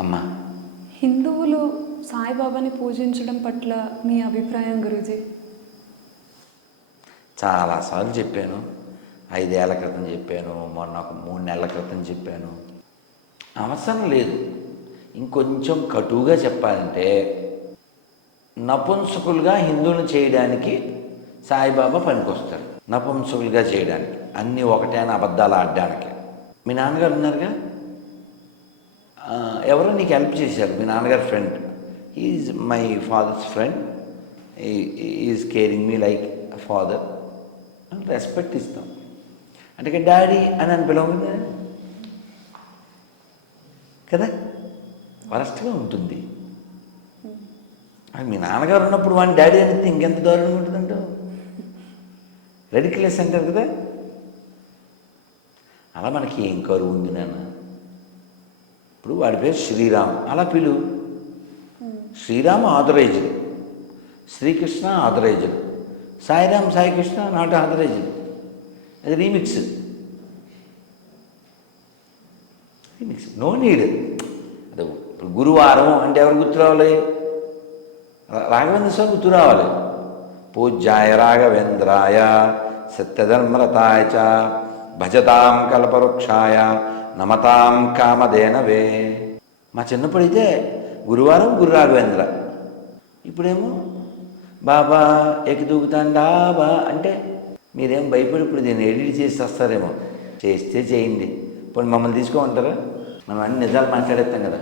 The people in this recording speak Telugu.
అమ్మా, హిందువులు సాయిబాబాని పూజించడం పట్ల మీ అభిప్రాయం గురూజీ? చాలాసార్లు చెప్పాను. 5 ఏళ్ల క్రితం చెప్పాను, మొన్న ఒక 3 నెలల క్రితం చెప్పాను. అవసరం లేదు. ఇంకొంచెం కటువుగా చెప్పాలంటే, నపుంసకులుగా హిందువులను చేయడానికి సాయిబాబా పనికొస్తాడు. నపుంసకులుగా చేయడానికి, అన్నీ ఒకటే అని అబద్ధాలు ఆడడానికి. మీ నాన్నగారు ఉన్నారుగా, ఎవరో నీకు హెల్ప్ చేశారు, మీ నాన్నగారు friend. Is my father's friend, is caring me like father అని రెస్పెక్ట్ ఇస్తాం. అంటే డాడీ అని పిలవగా కదా, వరస్ట్గా ఉంటుంది. మీ నాన్నగారు ఉన్నప్పుడు వాడిని డాడీ అనేది ఇంకెంత దారుణంగా ఉంటుందంటావు? రెడిక్యులస్ అంటారు కదా. అలా మనకి ఏం కరువు ఉంది నాన్న? ఇప్పుడు వాడి పేరు శ్రీరామ్, అలా పిలు. Sriram authorised, Srikrishna authorised, Sairam Saikrishna not authorised. అది రీమిక్స్, నో నీడ్. అదే ఇప్పుడు గురువారం అంటే ఎవరు గుర్తు రావాలి? రాఘవేంద్ర స్వామి గుర్తు రావాలి. పూజ్యాయ రాఘవేంద్రాయ సత్యధర్మరతాయ చ భజతాం కల్పవృక్షాయ నమతాం కామధేనవే. మా చిన్నప్పుడైతే గురువారం గురు రాఘవేంద్ర. ఇప్పుడేమో బాబా ఎకిదూకుతాండాబా అంటే మీరేం భయపడి ఇప్పుడు దీన్ని ఎడిట్ చేసి వస్తారేమో. చేస్తే చేయండి, ఇప్పుడు మమ్మల్ని తీసుకోమంటారా? మనం అన్ని నిజాలు మాట్లాడేస్తాం కదా.